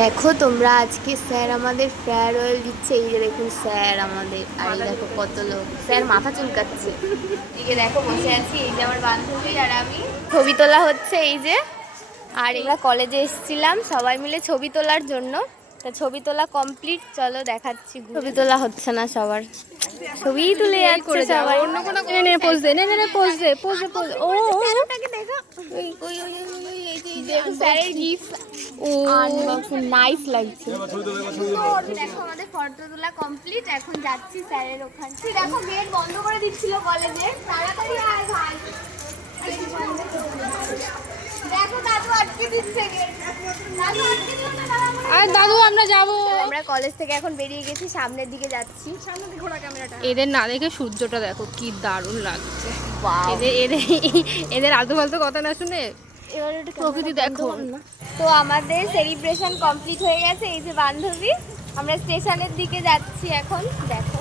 দেখো তোমরা, আজকে স্যার আমাদের ফেয়ারওয়েল দিচ্ছে। এই যে দেখুন স্যার আমাদের, আর এই দেখো কত লোক। স্যার মাথা চুলকাচ্ছে। এই যে দেখো বসে আছি, এই যে আমার বান্ধবী আর আমি, ছবি তোলা হচ্ছে এই যে। আর আমরা কলেজে এসেছিলাম সবাই মিলে ছবি তোলার জন্য। তা ছবি তোলা কমপ্লিট, চলো দেখাচ্ছি। ছবি তোলা হচ্ছে না সবার, ছবি তুলে যাচ্ছে সবাই। অন্য কোনো নে পোজ দে, নে নে নে পোজ দে, পোজ দে, পোজ। ও স্যারটাকে দেখো, ওই ওই ওই ওই এই যে দেখো স্যারের গিফট। ও নাইস লাগছে। তো দেখো আমাদের ফটো তোলা কমপ্লিট, এখন যাচ্ছি স্যারের ওখানে। দেখো গেট বন্ধ করে দিচ্ছিল কলেজে, তাড়াতাড়ি আয় ভাই। দেখো দাদু আটকে দিচ্ছে গেট, দাদু আটকে দিও না, আর দাদু আমরা যাব। আমরা কলেজ থেকে এখন বেরিয়ে গেছি, সামনের দিকে যাচ্ছি। সামনের দিকে ঘোরা ক্যামেরাটা। এদের না দেখে সূর্যটা দেখো কি দারুণ লাগছে। ওয়াও, এদের এদের এদের আলতু ফালতু কথা না শুনে এবার একটু প্রকৃতি দেখো। তো আমাদের সেলিব্রেশন কমপ্লিট হয়ে গেছে। এই যে বান্ধবী, আমরা স্টেশনের দিকে যাচ্ছি এখন। দেখো